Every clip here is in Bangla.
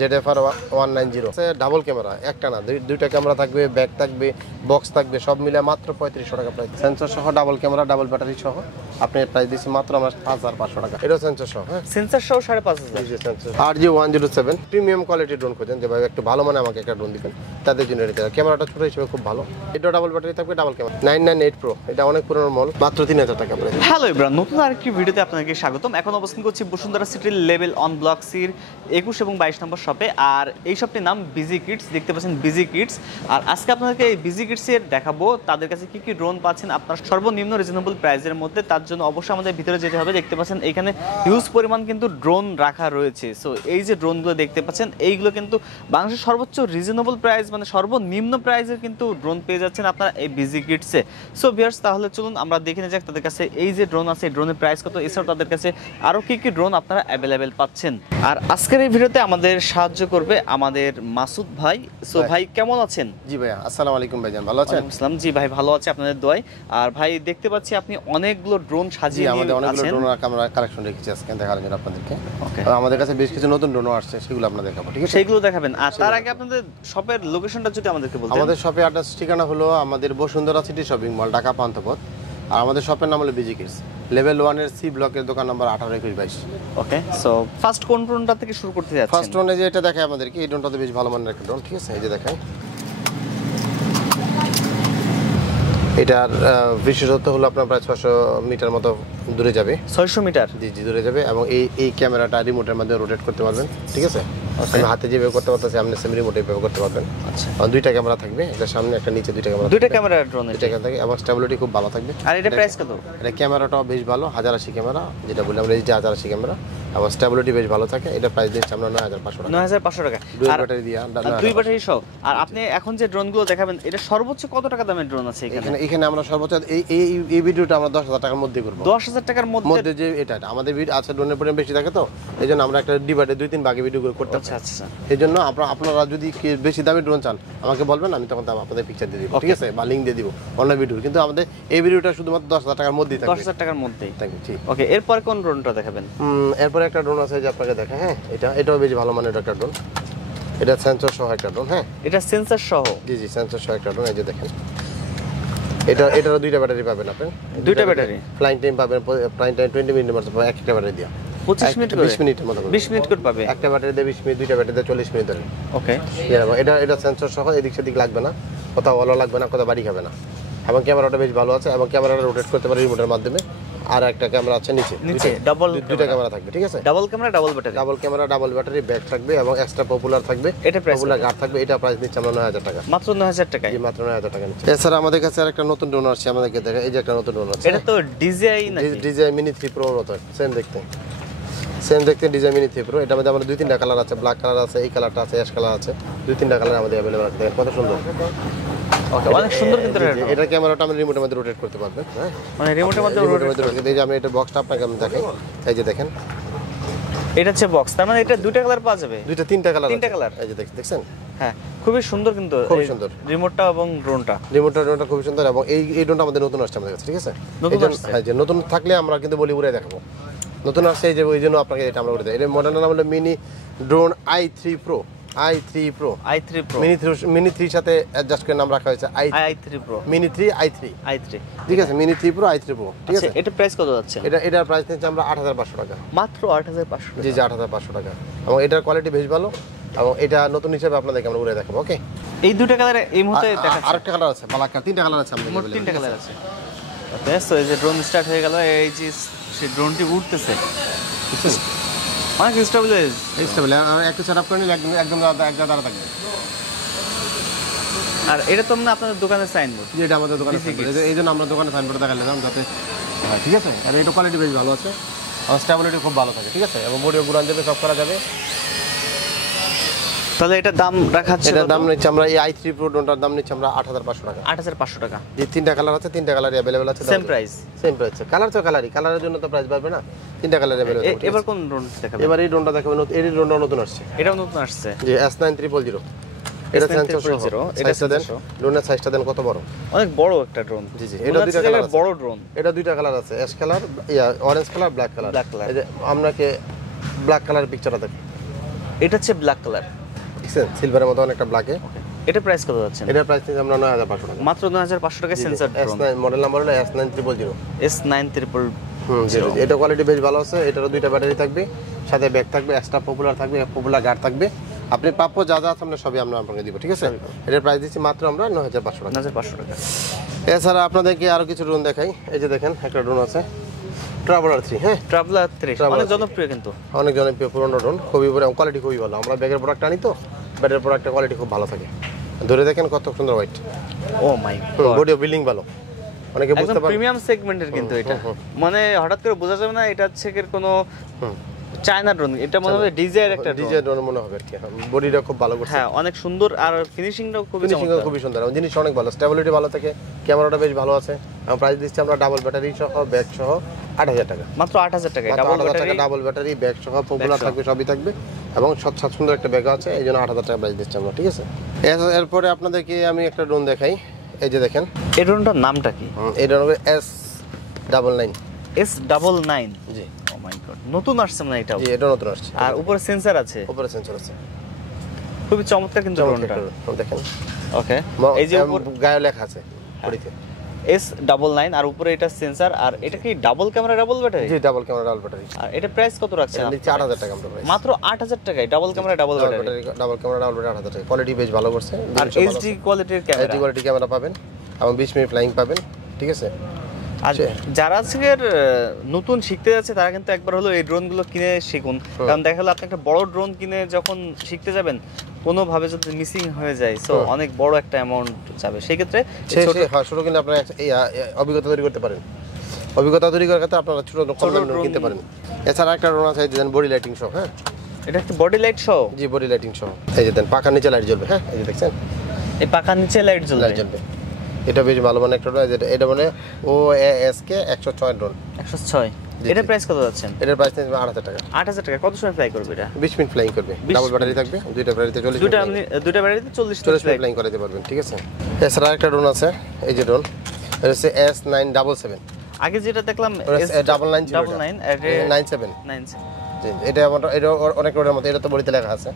ZFR 190 ডাবল ক্যামেরা, একটা না দুইটা ক্যামেরা থাকবে, ব্যাক থাকবে, বক্স থাকবে, সব মিলে মাত্র 3500 টাকা প্রাইস। সেন্সর সহ ডাবল ক্যামেরা, ডাবল ব্যাটারি সহ আপনি প্রাইস দিচ্ছি মাত্র আমরা 5500 টাকা। এটা সেন্সর সহ, হ্যাঁ সেন্সর সহ 5500। জি সেন্সর। RG107 প্রিমিয়াম কোয়ালিটির ড্রোন খোঁজেন, যে ভাই একটু ভালো মানে আমাকে একটা ড্রোন দিবেন, তাদের জন্য এটা। ক্যামেরাটা ছোট হিসেবে খুব ভালো। এটা ডাবল ব্যাটারি থাকবে, ডাবল ক্যামেরা। 998 Pro, এটা অনেক পুরনো মডেল, মাত্র 3000 টাকা প্রাইস। হ্যালো এভরিওয়ান, নতুন আরেকটি ভিডিওতে আপনাদেরকে স্বাগতম। এখন অবস্থান করছি বসুন্ধরা সিটির লেভেল অন ব্লক সির 21 এবং 22 নম্বর শপে। আর এই শপটির নাম বিজি কিডস, দেখতে পাচ্ছেন বিজি কিডস। আর আজকে আপনাদেরকে এই বিজি কিডসের দেখাবো তাদের কাছে কি কি ড্রোন পাচ্ছেন আপনার সর্বনিম্ন রিজনেবল প্রাইসের মধ্যে। তার জন্য অবশ্যই আমাদের ভিতরে যেতে হবে। দেখতে পাচ্ছেন এখানে হিউজ পরিমাণ কিন্তু ড্রোন রাখা রয়েছে। সো এই যে ড্রোনগুলো দেখতে পাচ্ছেন, এইগুলো কিন্তু বাংলাদেশের সর্বোচ্চ রিজনেবল প্রাইস, মানে সর্বনিম্ন প্রাইসের কিন্তু ড্রোন পেয়ে যাচ্ছেন আপনারা এই বিজি কিডসে। সো ভিউয়ার্স, তাহলে চলুন আমরা দেখে নিয়ে যাক তাদের কাছে এই যে ড্রোন আছে, এই ড্রোনের প্রাইস কত, এছাড়াও তাদের কাছে আরও কি কি ড্রোন আপনারা অ্যাভেলেবেল পাচ্ছেন। আর আজকের এই ভিডিওতে আমাদের সাহায্য করবে আমাদের মাসুদ ভাই। সো ভাই কেমন আছেন? জি ভাইয়া, আসসালামু আলাইকুম ভাইজান, ভালো আছেন? আসসালাম। জি ভাই ভালো আছে আপনাদের দোয়ায়। আর ভাই দেখতে পাচ্ছি আপনি অনেকগুলো ড্রোন সাজিয়ে নিয়ে আমাদের অনেকগুলো আছেন। ড্রোন আমরা কালেকশন রেখেছি আজকে দেখানোর জন্য আপনাদেরকে। আমাদের কাছে বেশ কিছু নতুন ড্রোন আসছে, সেগুলো আপনাদের দেখাবো, ঠিক আছে? সেগুলো দেখাবেন। আর তার আগে আপনাদের শপের লোকেশনটা যদি আমাদেরকে বলতেন। আমাদের শপে অ্যাড্রেস ঠিকানা হলো আমাদের Bashundhara city shopping mall, Dhaka Panthapath. আর আমাদের শপের নাম হলো বিজি কিডস, লেভেল 1 এর সি ব্লকের দোকান নাম্বার 182122। ওকে, সো ফার্স্ট কোন ড্রোনটা থেকে শুরু করতে যাচ্ছেন? ফার্স্ট ড্রোনে যে এটা দেখায় আমাদেরকে, এই ড্রোনটা তো বেশ ভালো মানের একটা ড্রোন, ঠিক আছে? এই যে দেখায়, এটার বিশেষত্ব হলো আপনার প্রায় 600 মিটার মতো দূরে যাবে। 600 মিটার? জি জি, দূরে যাবে। এবং এই ক্যামেরাটা রিমোটের মাধ্যমে রোটেট করতে পারবেন, ঠিক আছে? আমি হাতে যেভাবে করতে পারতেছি, আপনি সেম রিমোটে ব্যবহার করতে পারবেন। আচ্ছা, দুইটা ক্যামেরা থাকবে, একটা সামনে একটা নিচে, দুইটা ক্যামেরা ড্রোন এটা থাকে, এবং স্টেবিলিটি খুব ভালো থাকবে। আর এটা প্রাইস কত? এটা ক্যামেরাটাও বেশ ভালো, 1080 ক্যামেরা, যেটা বলি আমরা, এই যে 1080 ক্যামেরা, এবং স্টেবিলিটি বেশ ভালো থাকে। এটা প্রাইস দিচ্ছি আমরা 9500 টাকা। 9500 টাকা, দুই ব্যাটারি দিয়া, দুই ব্যাটারি সহ। আর আপনি এখন যে ড্রোনগুলো দেখাবেন, এটা সর্বোচ্চ কত টাকা দামের ড্রোন আছে এখানে? এখানে আমরা সর্বোচ্চ এই ভিডিওটা আমরা 10000 টাকার মধ্যে করব। 10000 টাকার মধ্যে? যে এটা আমাদের ভিডিও আছে, ড্রোনের পরিমাণ বেশি থাকে, তো এই জন্য আমরা একটা ডিভাইডে 2-3 ভাগে ভিডিও করতে। আচ্ছা আচ্ছা, এই জন্য আপনারা যদি বেশি দামি ড্রোন চান আমাকে বলবেন, আমি তখন আপনাদের পিকচার দিয়ে দিব, ঠিক আছে? বা লিঙ্ক দিয়ে দিব অন্য ভিডিও। কিন্তু আমাদের এই ভিডিওটা শুধুমাত্র 10000 টাকার মধ্যেই থাকবে। 10000 টাকার মধ্যেই থাকবে, ঠিক। ওকে, এরপর কোন ড্রোনটা দেখাবেন? এরপর একটা ড্রোন আছে যে আপনাকে দেখা, হ্যাঁ, এটাও বেশ ভালো মানের একটা ড্রোন। এটা সেন্সর সহ একটা ড্রোন, হ্যাঁ। এটা সেন্সর সহ? জি জি, সেন্সর সহ একটা ড্রোন। এই যে দেখেন, এটারও দুইটা ব্যাটারি পাবেন আপনি। দুইটা ব্যাটারি? ফ্লাইং টাইম পাবেন, ফ্লাইং টাইম 20 মিনিট মতো, একটা ব্যাটারি দিয়া 25 মিনিট করে, 20 মিনিটের মতো, 20 মিনিট করে পাবে একটা ব্যাটারি দিয়ে 20 মিনিট, দুইটা ব্যাটারি দিয়ে 40 মিনিট ধরে। ওকে, এটা সেন্সর সহ, এদিক সেদিক লাগবে না, কোথাও ওলা লাগবে না, কোথাও বাড়ি খাবে না। এবং ক্যামেরাটা বেশ ভালো আছে, এবং ক্যামেরাটা রোটেট করতে পারে রিমোটের মাধ্যমে। আর একটা ক্যামেরা আছে নিচে, দুইটা ক্যামেরা থাকবে, ঠিক আছে? Double camera, double battery? Double camera, double battery, back থাকবে, এবং এক্সট্রা পপুলার থাকবে। এটা পপুলার গার্ড থাকবে। এটা প্রাইস দিচ্ছি আমরা 9000 টাকা। মাত্র 9000 টাকায়? মাত্র 9000 টাকা নিচ্ছি। এছাড়া আমাদের কাছে আরেকটা নতুন ড্রোন আসছে, আমাদেরকে দেখা, এই যে একটা নতুন ড্রোন আছে। এটা তো ডিজাই নাকি? ডিজাই মিনি 3 প্রো মতো, সেম দেখতে ডিজাই মিনি 3 প্রো। এটার মধ্যে আমাদের 2-3টা কালার আছে, ব্ল্যাক কালার আছে, এই কালারটা আছে, অ্যাশ কালার আছে, 2-3টা কালার আমাদের अवेलेबल আছে। দেখেন কত সুন্দর, অনেক সুন্দর কিন্তু এটা ক্যামেরাটা আমি রিমোটের মধ্যে রোটেট করতে পারবেন, হ্যাঁ, মানে রিমোটের মধ্যে রোটেট। এই যে আমি এটা বক্সটা আপনাকে আমি দেখাই, এই যে দেখেন, এটা হচ্ছে বক্স। তার মানে এটা দুইটা কালার পাওয়া যাবে? তিনটা কালার, কালার। এই যে দেখছেন, হ্যাঁ, খুবই সুন্দর কিন্তু, খুবই সুন্দর রিমোটটা এবং ড্রোনটা খুবই সুন্দর। এবং এই ড্রোনটা আমাদের নতুন আসছে আমাদের কাছে, ঠিক আছে? হ্যাঁ, যে নতুন থাকলে আমরা কিন্তু বলি উড়ে দেখাবো। নতুন আসছে, এই যে ওই জন্য আপনাকে এটা আমরা উড়ে দেই। এর মডেলটার নাম হলো mini drone i3 Pro। Mini 3 সাথে অ্যাডজাস্ট করে নাম রাখা হয়েছে i3 Pro, মিনি 3 i3, ঠিক আছে? মিনি 3 Pro, i3 Pro, ঠিক আছে? এটা প্রাইস কত যাচ্ছে? এটার প্রাইস নিচ্ছে আমরা 8500 টাকা। মাত্র 8500? জি জি, 8500 টাকা। এবং এটার কোয়ালিটি বেশ ভালো, এবং এটা নতুন হিসেবে আপনাদেরকে আমরা উড়ে দেখাবো। ওকে, এই দুটো কালার এই মুহূর্তে দেখাচ্ছি। আরেকটা কালার আছে, ব্ল্যাক কালার, 3টা কালার আছে আমাদের, মোট 3টা কালার আছে। ওকে, সো এই যে ড্রোন স্টার্ট হয়ে গেল, এই যে সেই ড্রোনটি উঠতেছে, অনেক স্টেবল। আর একটু সেটআপ করে নিলে একদম দাঁড়া থাকবে। আর এটা তো না আপনাদের দোকানের সাইনবোর্ড? এটা আমাদের দোকানের সাইনবোর্ড, এই জন্য আমরা দোকানে সাইনবোর্ড দেখালাম যাতে, ঠিক আছে? আর এটা কোয়ালিটি বেশ ভালো আছে, আর স্টেবিলিটি খুব ভালো থাকে, ঠিক আছে? এবং বডিও ঘুরান যাবে, সব করা যাবে। তাহলে এটা দাম রাখা আছে? এটা দাম নিচ্ছি আমরা, এই i3 Pro ড্রোনটার দাম নিচ্ছি আমরা 8500 টাকা। 8500 টাকা। যে 3টা কালার আছে, 3টা কালারই अवेलेबल আছে। Same price? Same price. Colour তো কালারই, কালারের জন্য তো প্রাইস বাড়বে না। 3টা কালার अवेलेबल। এবার কোন ড্রোন দেখাবেন? এবার এই ড্রোনটা দেখাবেন, এই ড্রোনটা নতুন আসছে। এটাও নতুন আসছে? জি, S9000। এটা সেন্সর সহ, এটা দেন, ড্রোনের সাইজটা দেন কত বড়, অনেক বড় একটা ড্রোন। জি জি, এটা দুইটা কালার আছে, বড় ড্রোন। এটা দুইটা কালার আছে, ash colour, orange colour, black colour. এই যে আপনাকে ব্ল্যাক কালার পিকচারটা দেখেন, এটা হচ্ছে ব্ল্যাক কালার, দেখছেন সিলভারের মতো অনেকটা ব্ল্যাকে। এটা প্রাইস কত যাচ্ছে? এটার প্রাইস নিচ্ছি আমরা 9500 টাকা, মাত্র 9500 টাকায় sensor drone. S9 model number হলো S9000। S9000। এটা কোয়ালিটি বেশ ভালো আছে। এটারও দুইটা ব্যাটারি থাকবে, সাথে ব্যাগ থাকবে, এক্সট্রা পপুলার থাকবে, পপুলার গার্ড থাকবে। আপনি প্রাপ্য যা যা আছে আমরা সবই আমরা আপনাকে দিব, ঠিক আছে? এটার প্রাইস দিচ্ছি মাত্র আমরা 9500 টাকা। 9500 টাকা। এছাড়া আপনাদেরকে আরো কিছু ড্রোন দেখাই। এই যে দেখেন একটা ড্রোন আছে ট্রাভেলার 3। হ্যাঁ, ট্রাভেলার 3 অনেক জনপ্রিয়, কিন্তু অনেক জনপ্রিয় পুরনো ড্রোন, খুবই কোয়ালিটি খুবই ভালো। আমরা ব্যাগের প্রোডাক্ট আনি তো, ব্যাগের প্রোডাক্টের কোয়ালিটি খুব ভালো থাকে। ধরে দেখেন কত সুন্দর হোয়াইট। ও মাই গড, বডি বিল্ডিং ভালো, অনেকে বুঝতে পারে প্রিমিয়াম সেগমেন্টের কিন্তু এটা। মানে হঠাৎ করে বোঝা যাবে না এটা হচ্ছে এর কোনো চায়না ড্রোন, এটা মনে হবে ডিজাইর একটা ডিজাইন ড্রোন মনে হবে আর কি। বডিটা খুব ভালো করছে, হ্যাঁ অনেক সুন্দর, আর ফিনিশিংটাও খুবই খুবই সুন্দর। জিনিস অনেক ভালো, স্টেবিলিটি ভালো থাকে, ক্যামেরাটা বেশ ভালো আছে। আমরা প্রাইস দিচ্ছি আমরা ডাবল ব্যাটারি সহ ব্যাগ সহ 8000 টাকা, মাত্র 8000 টাকা। ডাবল ব্যাটারি ব্যাগ সহ পপুলার থাকবে, সবই থাকবে, এবং সুন্দর একটা ব্যাগ আছে। এই জন্য 8000 টাকা প্রাইস দিচ্ছি আমরা, ঠিক আছে? এরপরে আপনাদেরকে আমি একটা ড্রোন দেখাই। এই যে দেখেন এই ড্রোনটার নামটা কি? এই ড্রোন S99। S99, জি। ও মাই গড, নতুন আসছে না এটা? জি, এটা নতুন আসছে। আর উপরে সেন্সর আছে? উপরে সেন্সর আছে, খুবই চমৎকার কিন্তু ড্রোনটা। দেখেন, ওকে, এই যে উপর গায়ে লেখা আছে বডিতে S99, আর উপরে এটা সেন্সর। আর এটা কি ডাবল ক্যামেরা ডাবল ব্যাটারি? জি, ডাবল ক্যামেরা ডাবল ব্যাটারি। আর এটা প্রাইস কত রাখছেন? নিচে 8000 টাকা আমরা প্রাইস, মাত্র 8000 টাকায় double camera double battery. Double camera double battery 8000 টাকা। কোয়ালিটি বেশ ভালো করছে, আর এইচডি কোয়ালিটির ক্যামেরা, এইচডি কোয়ালিটি ক্যামেরা পাবেন, এবং 20 মিনিট ফ্লাইং পাবেন, ঠিক আছে? আর যারা আজকের নতুন শিখতে যাচ্ছে তারা কিন্তু একবার হলো এই ড্রোনগুলো কিনে শিখুন। কারণ দেখা গেলো আপনি একটা বড় ড্রোন কিনে যখন শিখতে যাবেন, কোনোভাবে যদি মিসিং হয়ে যায় সো অনেক বড় একটা অ্যামাউন্ট যাবে। সেই ক্ষেত্রে ছোট কিন্তু আপনারা অভিজ্ঞতা তৈরি করতে পারেন। অভিজ্ঞতা তৈরি করার ক্ষেত্রে আপনারা ছোট ড্রোন কিনতে পারেন। এছাড়া একটা ড্রোন আছে, দেন বডি লাইটিং সহ। হ্যাঁ, এটা একটা বডি লাইট সহ? জি, বডি লাইটিং সহ। এই যে দেন পাখার নিচে লাইট জ্বলবে। হ্যাঁ, এই যে দেখছেন এই পাখার নিচে লাইট জ্বলবে। এটা বেশ ভালো মানে একটা ড্রোন। এটা মানে OASK 106 ড্রোন। 106। এটা প্রাইস কত যাচ্ছেন? এটার প্রাইস নিচ্ছে 8000 টাকা। 8000 টাকা। কত সময় ফ্লাই করবে এটা? 20 মিনিট ফ্লাইং করবে, ডাবল ব্যাটারি থাকবে, দুইটা ব্যাটারিতে 40 মিনিট, দুইটা ব্যাটারিতে 40 মিনিট ফ্লাইং করাতে পারবেন, ঠিক আছে? এছাড়া একটা ড্রোন আছে, এই যে ড্রোন, এটা হচ্ছে S977। আগে যেটা দেখলাম S999 97। জি, এটা অনেক রোডের মতো, এটা তো বডিতে লেখা আছে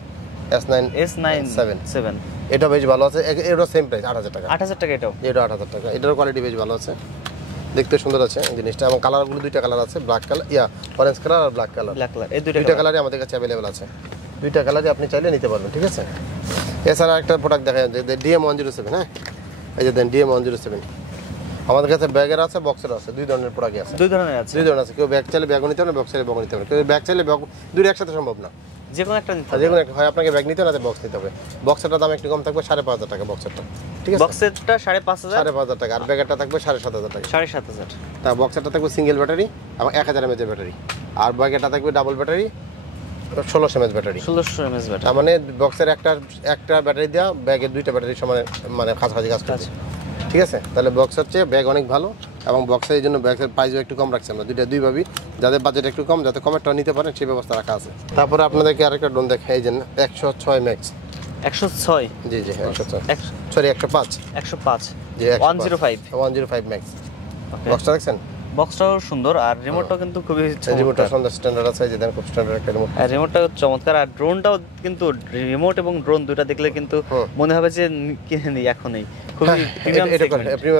S977। এটা বেশ ভালো আছে, এটা সেম প্রাইস 8000 টাকা। 8000 টাকা এটাও? এটা 8000 টাকা। এটার কোয়ালিটি বেশ ভালো আছে, দেখতে সুন্দর আছে জিনিসটা, এবং কালারগুলো দুইটা কালার আছে, ব্ল্যাক কালার, অরেঞ্জ কালার আর ব্ল্যাক কালার। এই দুইটা কালারই আমাদের কাছে অ্যাভেলেবল আছে, দুইটা কালারই আপনি চাইলে নিতে পারবেন, ঠিক আছে? এছাড়া একটা প্রোডাক্ট দেখা যায় DM107। হ্যাঁ, এই যে দেন DM107 আমাদের কাছে ব্যাগের আছে, বক্সের আছে, দুই ধরনের প্রোডাক্ট আছে। দুই ধরনের আছে? দুই ধরনের আছে। কেউ ব্যাগ চাইলে ব্যাগও নিতে পারে, বক্স চাইলে বক্স নিতে পারে। কেউ ব্যাগ চাইলে ব্যাগ, দুইটা একসাথে সম্ভব না, যে কোনো একটা নিতে হবে। যে কোনো একটা হয়, আপনাকে ব্যাগ নিতে হবে না বক্স নিতে হবে। বক্সেরটা দাম একটু কম থাকবে, 5500 টাকা বক্সেরটা, ঠিক আছে? বক্সেরটা 5500 টাকা, আর ব্যাগেরটা থাকবে 7500 টাকা। 7500। তা বক্সেরটা থাকবে সিঙ্গেল ব্যাটারি এবং 1000 mAh ব্যাটারি, আর ব্যাগেরটা থাকবে double battery 1600 mAh battery. 1600 mAh battery, তার মানে বক্সের একটা ব্যাটারি দেওয়া ব্যাগের দুইটা ব্যাটারি সমান, মানে কাছাকাছি কাজ করছে, ঠিক আছে? তাহলে বক্সের চেয়ে ব্যাগ অনেক ভালো, এবং বক্সের এই জন্য ব্যাগের প্রাইসও একটু কম রাখছি আমরা, দুই ভাবি, যাদের বাজেট একটু কম, যাতে কমেরটা নিতে পারেন সেই ব্যবস্থা রাখা আছে। তারপরে আপনাদেরকে আরেকটা ড্রোন দেখাই, এই যে 106 ম্যাক্স। 106? জি, 106, সরি 105। জি, 105 ম্যাক্স। বক্সটা দেখছেন? বক্সটাও সুন্দর, আর রিমোটটাও কিন্তু খুবই রিমোটটা সুন্দর, স্ট্যান্ডার্ড আছে, যে দেন খুব স্ট্যান্ডার্ড একটা রিমোট। আর রিমোটটা চমৎকার, আর ড্রোনটাও কিন্তু, রিমোট এবং ড্রোন দুটো দেখলে কিন্তু মনে হবে যে কিনে নিই এখনই। খুবই প্রিমিয়াম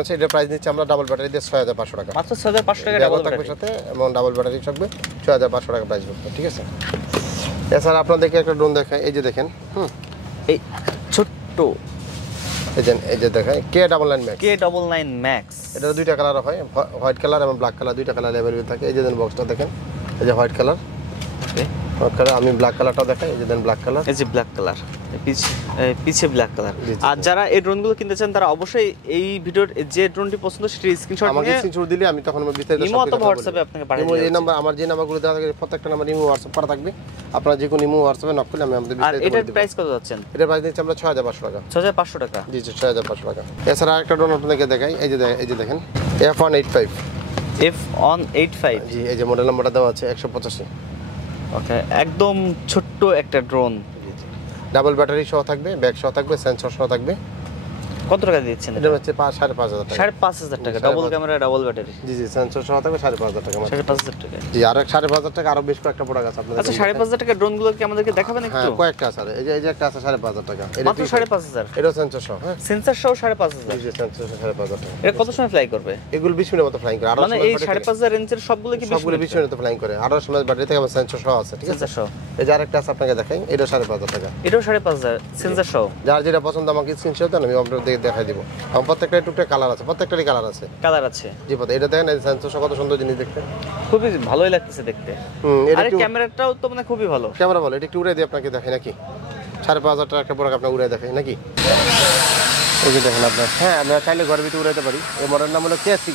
আছে। এটা প্রাইস নিচ্ছে আমরা ডাবল ব্যাটারি দিয়ে 6500 টাকা, মাত্র 6500 টাকা ডাবল ব্যাটারির সাথে, এবং ডাবল ব্যাটারি থাকবে 6500 টাকা প্রাইস পড়বে, ঠিক আছে? এছাড়া আপনাদেরকে একটা ড্রোন দেখাই, এই যে দেখেন, এই ছোট্ট এই যে দেখাই K99 ম্যাক্স। এটা দুইটা কালার হয়, হোয়াইট কালার এবং ব্ল্যাক কালার, দুইটা কালার অ্যাভেলেবল থাকে। এই যে দেন বক্সটা দেখেন, এই যে হোয়াইট কালার, আমি ব্ল্যাক কালারটা দেখাই, এই যে দেন ব্ল্যাক কালার, এই যে ব্ল্যাক কালার, পিছে ব্ল্যাক কালার। আর যারা এই ড্রোনগুলো কিনতে চান তারা অবশ্যই এই ভিডিওর যে ড্রোনটি পছন্দ সেটি স্ক্রিনশট আমাকে স্ক্রিনশট দিলে আমি তখন বিস্তারিত ইমো অথবা হোয়াটসঅ্যাপে আপনাকে পাঠিয়ে দেব। এই নাম্বার, আমার যে নাম্বারগুলো দেওয়া থাকে প্রত্যেকটা নাম্বার ইমো হোয়াটসঅ্যাপ করা থাকবে, আপনারা যে কোনো ইমো হোয়াটসঅ্যাপে নক করলে আমি আপনাদের বিস্তারিত বলে দেব। আর এটার প্রাইস কত যাচ্ছেন? এটার প্রাইস দিচ্ছি আমরা 6500 টাকা। 6500 টাকা? জি, 6500 টাকা। এছাড়া আরেকটা ড্রোন আপনাদেরকে দেখাই, এই যে দেখেন F185। জি, এই যে মডেল নাম্বারটা দেওয়া আছে 185। ওকে, একদম ছোট্ট একটা ড্রোন, ডাবল ব্যাটারি সহ থাকবে, ব্যাগ সহ থাকবে, সেন্সর সহ থাকবে, কত টাকা দিচ্ছেন? এটা হচ্ছে 5,500 টাকা। 5,500 টাকা, ডাবল ক্যামেরা, ডাবল ব্যাটারি। জি জি, সেন্সর সহ থাকবে 5,500 টাকা। 5,500 টাকা। জি, আর 5,500 টাকা আরো বেশ কয়েকটা প্রোডাক্ট আছে আপনাদের। আচ্ছা, 5,500 টাকা ড্রোন গুলো কি আমাদেরকে দেখাবেন একটু? হ্যাঁ, কয়েকটা আছে। এই যে একটা আছে 5,500 টাকা। মাত্র 5,500? এটা সেন্সর সহ। হ্যাঁ, সেন্সর সহ 5,500? জি, সেন্সর সহ 5,500 টাকা। এটা কত সময় ফ্লাই করবে? এগুলো 20 মিনিটের মতো ফ্লাইং করে। মানে এই 5,500 রেঞ্জের সবগুলো কি 20 মিনিট মতো ফ্লাইং করে। 18 মিনিট ব্যাটারি থেকে আমার সেন্সর সহ আছে, ঠিক আছে? সেন্সর সহ। এই যে আরেকটা আছে আপনাকে দেখাই, এটা 5,500 টাকা। এটাও 5,500 সেন্সর সহ। যার যেটা পছন্দ আমাকে স্ক্রিনশট দেন, আমি আপনাদের দেখাই দিব। আমার প্রত্যেকটা টুকটাক কালার আছে, প্রত্যেকটারই কালার আছে। কালার আছে? জি, এটা দেখেন, এই সেন্সর সহ কত সুন্দর জিনিস দেখতে। খুবই ভালোই লাগতেছে দেখতে। এটা আর ক্যামেরাটাও তো মানে খুবই ভালো। ক্যামেরা ভালো। এটা একটু উড়ে দিয়ে আপনাকে দেখাই নাকি? 5,500 টাকা একটা প্রোডাক্ট আপনাকে উড়ে দেখাই নাকি? এই যে দেখেন আপনার। হ্যাঁ, আমরা চাইলে ঘরের ভিতরে উড়াইতে পারি। এই মডেল নাম হলো K6।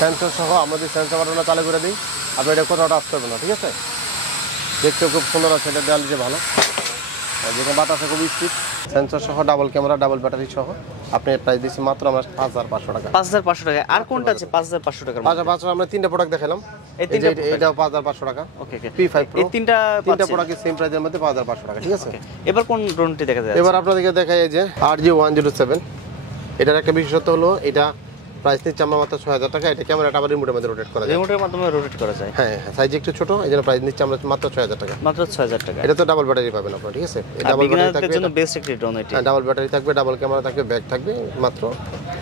সেন্সর সহ আমাদের সেন্সর বাটনটা চালু করে দিই, আপনি এটা কোথাও টাচ করবেন না, ঠিক আছে? দেখতে খুব সুন্দর আছে, এটা দেওয়াল যে ভালো, যেখানে বাতাসে খুব স্পিড। সেন্সর সহ ডাবল ক্যামেরা, ডাবল ব্যাটারি সহ আপনি প্রাইস দিচ্ছি মাত্র আমরা 5,500 টাকা। 5,500 টাকা। আর কোনটা আছে 5,500 টাকার? 5,500 আমরা তিনটা প্রোডাক্ট দেখালাম। এটাও 5,500 টাকা। ওকে ওকে, P5 Pro। এই তিনটা প্রোডাক্ট সেম প্রাইসের মধ্যে 5,500 টাকা, ঠিক আছে? এবার কোন ড্রোনটি দেখা যায়? এবার আপনাদেরকে দেখাই এই যে RG107। এটার একটা বিশেষত্ব হলো এটা প্রাইস নিচ্ছে আমরা মাত্র 6,000 টাকা। এটা ক্যামেরাটা আবার রিমোটের মধ্যে রোটেট করা যায়। রিমোটের মাধ্যমে রোটেট করা যায়? হ্যাঁ, সাইজ একটু ছোট, এইজন্য প্রাইস নিচ্ছে আমরা মাত্র 6,000 টাকা। মাত্র 6,000 টাকা। এটা তো ডাবল ব্যাটারি পাবেন আপনারা, ঠিক আছে? এটা ডাবল ব্যাটারি থাকবে, জন্য বেস্ট একটি ড্রোন এটা। হ্যাঁ, ডাবল ব্যাটারি থাকবে, ডাবল ক্যামেরা থাকবে, ব্যাক থাকবে, মাত্র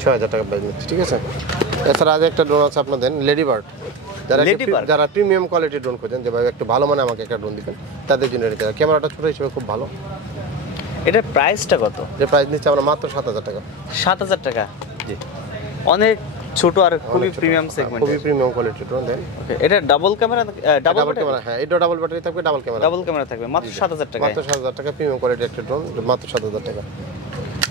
6,000 টাকা প্রাইস নিচ্ছে, ঠিক আছে? এছাড়া আজ একটা ড্রোন আছে আপনাদের, লেডি বার্ড। যারা প্রিমিয়াম কোয়ালিটির ড্রোন খোঁজেন, যে ভাই একটু ভালো মানে আমাকে একটা ড্রোন দিবেন, তাদের জন্য এটা। ক্যামেরাটা ছোট হিসেবে খুব ভালো। এটার প্রাইসটা কত? যে প্রাইস নিচ্ছে আমরা মাত্র 7,000 টাকা। 7,000 টাকা? জি, অনেক ছোট আর খুবই প্রিমিয়াম সেগমেন্ট, খুবই প্রিমিয়াম কোয়ালিটির ড্রোন দেন। ওকে, এটা ডাবল ক্যামেরা, ডাবল ক্যামেরা। হ্যাঁ, এটা ডাবল ব্যাটারি থাকবে, ডাবল ক্যামেরা। ডাবল ক্যামেরা থাকবে মাত্র 7,000 টাকা। মাত্র 7,000 টাকা, প্রিমিয়াম কোয়ালিটির একটা ড্রোন, মাত্র 7,000 টাকা।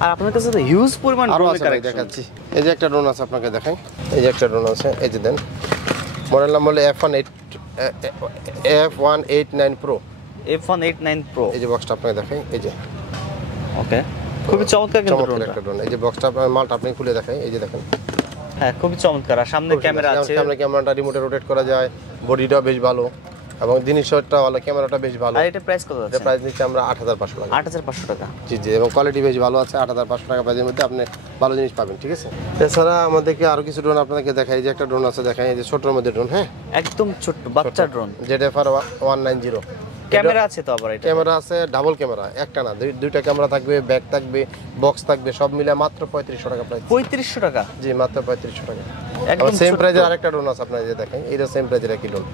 আর আপনার কাছে তো হিউজ পরিমাণ ড্রোন দেখাচ্ছি। এই যে একটা ড্রোন আছে আপনাকে দেখাই, এই যে একটা ড্রোন আছে, এই যে দেন। মডেল নাম হলো F189 Pro। F189 Pro। এই যে বক্সটা আপনাকে দেখাই, এই যে। ওকে, খুবই চমৎকার কিন্তু ড্রোনটা। একটা ড্রোন। এই যে বক্সটা আপনার মালটা আপনি খুলে দেখাই, এই যে দেখেন। হ্যাঁ, খুবই চমৎকার। আর সামনে ক্যামেরা আছে, সামনে ক্যামেরাটা রিমোটে রোটেট করা যায়, বডিটাও বেশ ভালো এবং জিনিসটা ভালো, ক্যামেরাটা বেশ ভালো। আর এটা প্রাইস কত আছে? এটা প্রাইস নিচ্ছে আমরা 8,500 টাকা। 8,500 টাকা? জি জি, এবং কোয়ালিটি বেশ ভালো আছে। 8,500 টাকা প্রাইসের মধ্যে আপনি ভালো জিনিস পাবেন, ঠিক আছে? এছাড়া আমাদেরকে আরো কিছু ড্রোন আপনাদেরকে দেখাই। যে একটা ড্রোন আছে দেখাই, এই যে ছোটর মধ্যে ড্রোন। হ্যাঁ, একদম ছোট বাচ্চা ড্রোন। ZFR 190। ক্যামেরা আছে তো? আবার এটা ক্যামেরা আছে, ডাবল ক্যামেরা, একটা না দুইটা ক্যামেরা থাকবে, ব্যাক থাকবে, বক্স থাকবে, সব মিলে মাত্র 3,500 টাকা প্রাইস। 3,500 টাকা? জি, মাত্র 3,500 টাকা। একদম সেম প্রাইজের আরেকটা ড্রোন আছে আপনারা যে দেখেন, এটা সেম প্রাইজের একই ড্রোন।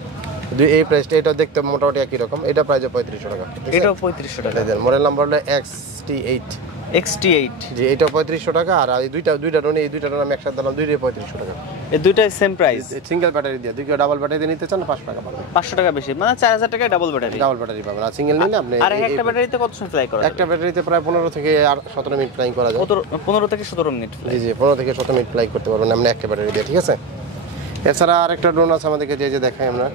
এই প্রাইসটা, এটা দেখতে মোটামুটি একই রকম। এটা প্রাইস 3,500 টাকা। এটাও 3,500 টাকা? মডেল নাম্বার হলো XT8। XT8। জি, এটা 3,500 টাকা। আর এই দুইটা ড্রোন, এই দুইটা ড্রোন আমি একসাথে দিলাম, দুইটাই 3,500 টাকা। এই দুইটাই সেম প্রাইস? সিঙ্গেল ব্যাটারি দিয়ে, দুই ডাবল ব্যাটারি দিয়ে নিতে চান 500 টাকা পাবেন। 500 টাকা বেশি, মানে 4,000 টাকায় ডাবল ব্যাটারি? ডাবল ব্যাটারি পাবেন। আর সিঙ্গেল নিলে আপনি আর একটা ব্যাটারিতে কত সময় ফ্লাই করা যায়? একটা ব্যাটারিতে প্রায় 15 থেকে 17 মিনিট ফ্লাইং করা যায়। 15 থেকে 17 মিনিট? জি জি, 15 থেকে 17 মিনিট ফ্লাই করতে পারবেন আপনি একটা ব্যাটারি দিয়ে, ঠিক আছে? এছাড়া আরেকটা ড্রোন আছে আমাদেরকে, যে দেখাই আমরা,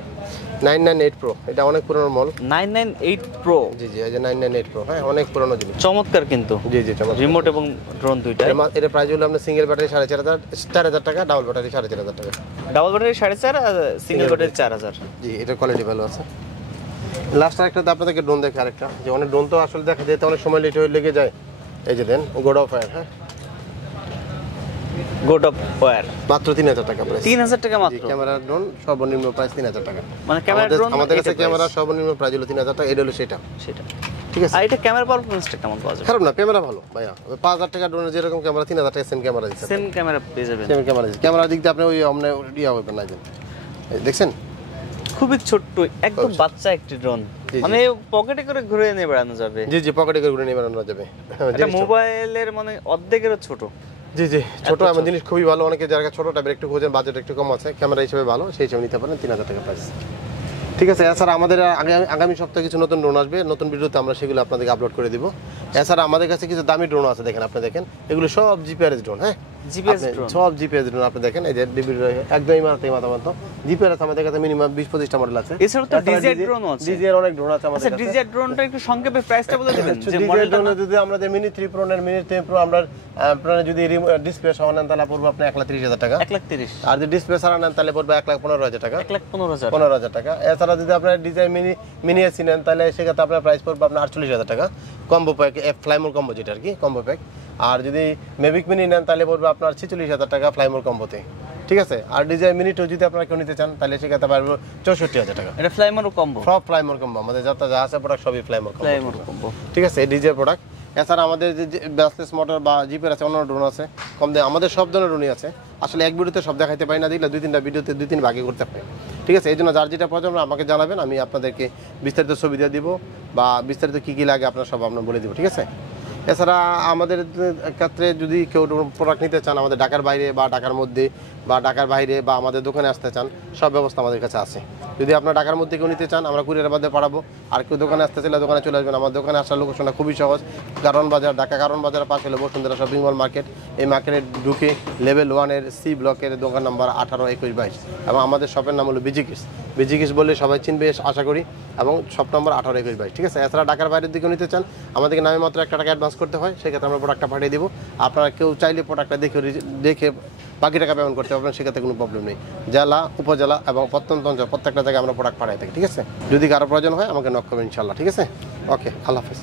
998 Pro। এটা অনেক পুরনো মডেল। 998 Pro? জি জি, এই যে 998 Pro। হ্যাঁ, অনেক পুরনো জিনিস। চমৎকার কিন্তু। জি জি, চমৎকার। রিমোট এবং ড্রোন দুইটাই। এটা প্রাইস হলো আপনার সিঙ্গেল ব্যাটারি 4,500 টাকা, ডাবল ব্যাটারি 4,500 টাকা। ডাবল ব্যাটারি 4,500 আর সিঙ্গেল ব্যাটারি 4,000? জি, এটা কোয়ালিটি ভালো আছে। লাস্ট আরেকটা আপনাদেরকে ড্রোন দেখে, আরেকটা যে অনেক ড্রোন তো আসলে দেখা যেতে অনেক সময় লেগে যায়। এই যে দেন, গোড অফ ফায়ার। হ্যাঁ, গোড অফ ফায়ার মাত্র 3,000 টাকা প্রাইস। 3,000 টাকা মাত্র? ক্যামেরা ড্রোন সর্বনিম্ন প্রাইস 3,000 টাকা। মানে ক্যামেরা ড্রোন আমাদের কাছে ক্যামেরা সর্বনিম্ন প্রাইস হলো 3,000 টাকা। এটা হলো সেটা, ঠিক আছে? আর এটা ক্যামেরা পারফরম্যান্সটা কেমন পাওয়া যাবে? খারাপ না, ক্যামেরা ভালো ভাইয়া। 5,000 টাকা ড্রোনের যেরকম ক্যামেরা, 3,000 টাকা সেম ক্যামেরা দিচ্ছে। সেম ক্যামেরা পেয়ে যাবেন? সেম ক্যামেরা দিচ্ছে। ক্যামেরার দিক দিয়ে আপনি ওই অমনে ইয়া হবে না, দেখছেন? খুবই ছোট্ট, একদম বাচ্চা একটি ড্রোন, মানে পকেটে করে ঘুরে নিয়ে বেড়ানো যাবে। জি জি, পকেটে করে ঘুরে নিয়ে বেড়ানো যাবে। এটা মোবাইলের মানে অর্ধেকেরও ছোট। জি জি, ছোট এমন জিনিস খুবই ভালো। অনেকে যারা ছোট টাইপের একটু খোঁজেন, বাজেট একটু কম আছে, ক্যামেরা হিসেবে ভালো, সেই হিসেবে নিতে পারেন। 3,000 টাকা প্রাইস, ঠিক আছে? এছাড়া আমাদের আগামী সপ্তাহে কিছু নতুন ড্রোন আসবে, নতুন ভিডিওতে আমরা সেগুলো আপনাদেরকে আপলোড করে দিব। এছাড়া আমাদের কাছে কিছু দামি ড্রোন আছে, দেখেন, আপনি দেখেন, এগুলো সব জিপিআরএস ড্রোন। হ্যাঁ, সব জিপিএস ড্রোন আপনি দেখেন, এই যে একদমই মাথা জিপিআরএস আমাদের কাছে মিনিমাম 20-25টা মডেল আছে। এছাড়া তো ডিজিআর ড্রোন আছে, ডিজিআর অনেক ড্রোন আছে আমাদের কাছে। আচ্ছা, ডিজিআর ড্রোনটা একটু সংক্ষেপে প্রাইসটা বলে দিবেন যে মডেল ড্রোন। যদি আমরা যে মিনি 3 Pro এর মিনি 3 Pro আমরা আপনারা যদি ডিসপ্লে সহ নেন তাহলে পড়বে আপনি 1,30,000 টাকা। 1,30,000? আর যদি ডিসপ্লে ছাড়া নেন তাহলে পড়বে 1,15,000 টাকা। 1,15,000 টাকা। এছাড়া যদি আপনার ডিজাইন মিনি এসি নেন তাহলে সেক্ষেত্রে আপনার প্রাইস পড়বে আপনার 48,000 টাকা। কম্বো প্যাক, ফ্লাইমোর কম্বো, যেটা আর কি কম্বো প্যাক। আর যদি মেভিক মিনি নেন তাহলে পড়বে আপনার 46,000 টাকা ফ্লাইমোর কম্বোতে, ঠিক আছে। আর ডিজাই মিনিটও যদি আপনারা কেউ নিতে চান তাহলে সেক্ষেত্রে পারবো 64,000 টাকা। এটা ফ্লাইমোর কম্বো, সব ফ্লাইমোর কম্বো, আমাদের যা আছে প্রোডাক্ট সবই ফ্লাইমোর কম্বো, ঠিক আছে। এই ডিজে প্রোডাক্ট। এছাড়া আমাদের যে ব্যাসলেস মোটর বা জিপের আছে, অন্য ড্রোন আছে কম দামে, আমাদের সব ধরনের ড্রোনই আছে। আসলে এক ভিডিওতে সব দেখাইতে পারি না, দিলে 2-3টা ভিডিওতে 2-3 ভাগে করতে পারি, ঠিক আছে। এই জন্য যার যেটা প্রয়োজন আমাকে জানাবেন, আমি আপনাদেরকে বিস্তারিত ছবি দিয়ে দিব বা বিস্তারিত কী কী লাগে আপনার সব আপনার বলে দিব, ঠিক আছে। এছাড়া আমাদের ক্ষেত্রে যদি কেউ প্রোডাক্ট নিতে চান আমাদের ঢাকার বাইরে বা ঢাকার মধ্যে বা ঢাকার বাইরে বা আমাদের দোকানে আসতে চান, সব ব্যবস্থা আমাদের কাছে আছে। যদি আপনার ঢাকার মধ্যে কেউ নিতে চান আমরা কুরিয়ারের মাধ্যমে পাঠাবো। আর কেউ দোকানে আসতে চাইলে দোকানে চলে আসবেন। আমার দোকানে আসার লোকেশনটা খুবই সহজ, কারণ বাজার, ঢাকা কারণ বাজারের পাশে হলো বসুন্ধরা শপিং মল মার্কেট। এই মার্কেটে ঢুকে লেভেল 1-এর সি ব্লকের দোকান নাম্বার 18, 21, 22 এবং আমাদের শপের নাম হলো বিজিকিস। বিজিকিস বললে সবাই চিনবে আশা করি, এবং শপ নম্বর 18, 21, 22, ঠিক আছে। এছাড়া ঢাকার বাইরের দিকেও নিতে চান আমাদেরকে নামে মাত্র 1 টাকা অ্যাডভান্স করতে হয়, সেক্ষেত্রে আমরা প্রোডাক্টটা পাঠিয়ে দেবো। আপনারা কেউ চাইলে প্রোডাক্টটা দেখে বাকি টাকা পেমেন্ট করতে পারবেন, সেক্ষেত্রে কোনো প্রবলেম নেই। জেলা, উপজেলা এবং প্রত্যন্ত অঞ্চল প্রত্যেকটা জায়গায় আমরা প্রোডাক্ট পাঠাই থাকি, ঠিক আছে। যদি কারো প্রয়োজন হয় আমাকে নক করবেন ইনশাল্লাহ, ঠিক আছে। ওকে, আল্লাহ হাফেজ।